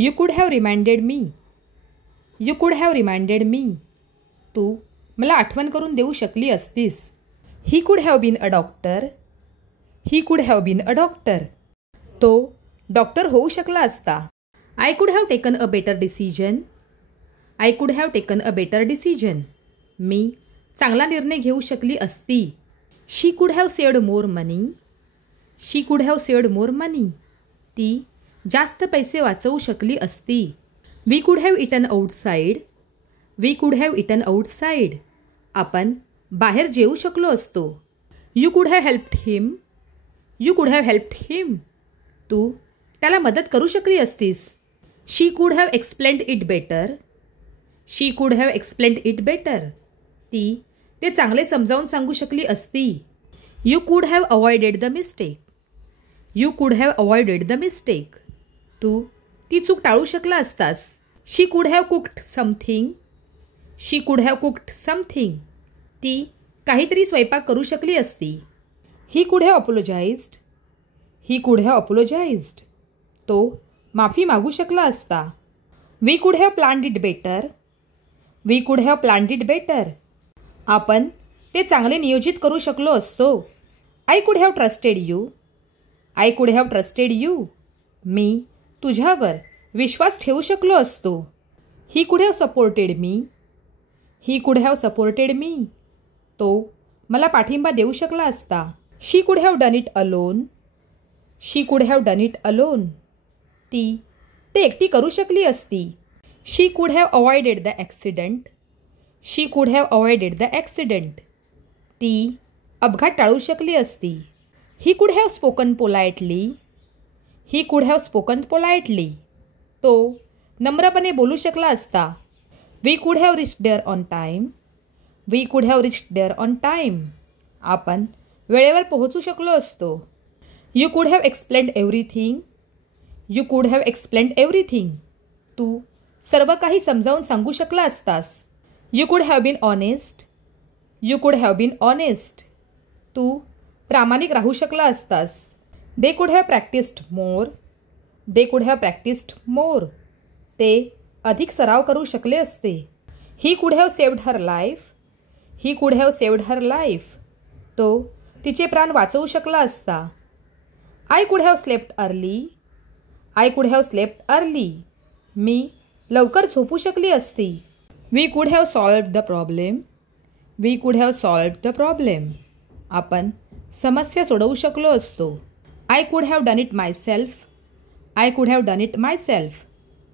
You could have reminded me. You could have reminded me. तू मला आठवण करून देऊ शकली असतीस. He could have been a doctor. He could have been a doctor. तो डॉक्टर होऊ शकला असता. I could have taken a better decision. I could have taken a better decision. मी चांगला निर्णय घेऊ शकली असती. शी could have saved more money. She could have saved more money. ती जास्त पैसे वाचवू शकली असती. We could have eaten outside. We could have eaten outside. आपण बाहेर जेवू शकलो असतो. You could have helped him. You could have helped हिम. तू त्याला मदत करू शकली असतीस. शी could have explained it better. She could have explained it better. ती ते चांगले समजावून सांगू शकली असती. You could have avoided the mistake. You could have avoided the mistake. तू ती चूक टाळू शकला असतास. शी could have cooked something. She could have cooked something. ती काहीतरी स्वयंपाक करू शकली असती. ही could have apologised. He could have apologised. तो माफी मागू शकला असता. We could have planned it better. We could have planned it better. आपण ते चांगले नियोजित करू शकलो असतो. I could have trusted you. I could have trusted you. मी तुझ्यावर विश्वास ठेवू शकलो असतो. ही could have supported me. He could have supported me. तो मला पाठिंबा देऊ शकला असता. She could have done it alone. She could have done it alone. ती ते एकटी करू शकली असती. शी could have avoided the accident. She could have avoided the accident. ती अपघात टाळू शकली असती. ही could have spoken politely. He could have spoken politely. तो नम्रपणे बोलू शकला असता. We could have reached there on time. We could have reached there on time. आपण वेळेवर पोहोचू शकलो असतो. You could have explained everything. You could have explained everything. तू सर्व काही समजावून सांगू शकला असतास. You could have been honest. You could have been honest. तू प्रामाणिक राहू शकला असतास. दे could have practised more. They could have practised मोर. ते अधिक सराव करू शकले असते. He could have saved her life. He could have saved her life. तो तिचे प्राण वाचवू शकला असता. I could have slept early. I could have slept early. मी लवकर झोपू शकली असती. We could have solved the problem. We could have solved the problem. आपण समस्या सोडवू शकलो असतो. I could have done it myself. I could have done it myself.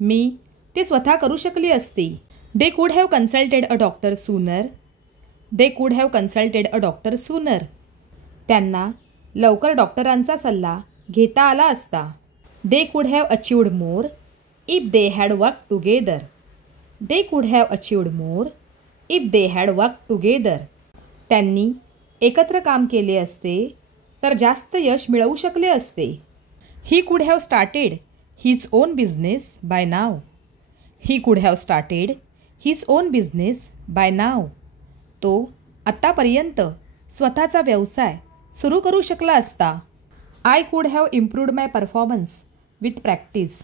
मी ते स्वतः करू शकली असती. They could have consulted a doctor sooner. They could have consulted a doctor sooner. त्यांना लवकर डॉक्टरांचा सल्ला घेता आला असता. दे could have अचिव्ड more if they had work together. They could have अचिव्ड more if they had work together. त्यांनी एकत्र काम केले असते तर जास्त यश मिळवू शकले असते. He could have started his own business by now. He could have started his own business by now. तो आत्तापर्यंत स्वतःचा व्यवसाय सुरू करू शकला असता. I could have improved my performance with practice.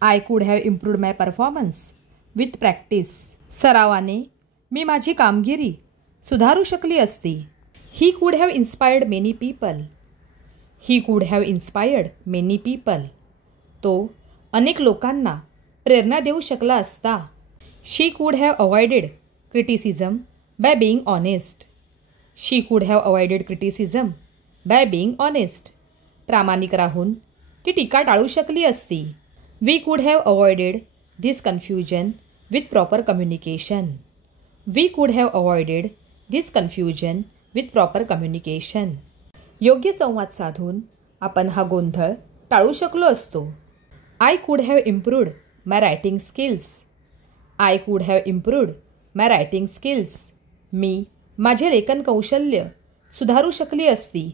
I could have improved my performance with practice. सरावाने मी माझी कामगिरी सुधारू शकली असती. ही could have inspired many people. He could have inspired many people. तो अनेक लोकांना प्रेरणा देऊ शकला असता. She could have avoided criticism by being honest. She could have avoided criticism by being honest. प्रामाणिक राहून ती टीका टाळू शकली असती. We could have avoided this confusion with proper communication. We could have avoided this confusion with proper communication. योग्य संवाद साधून आपण हा गोंधळ टाळू शकलो असतो. I could have improved my writing skills. I could have improved my writing skills. मी माझे लेखन कौशल्य सुधारू शकली असती.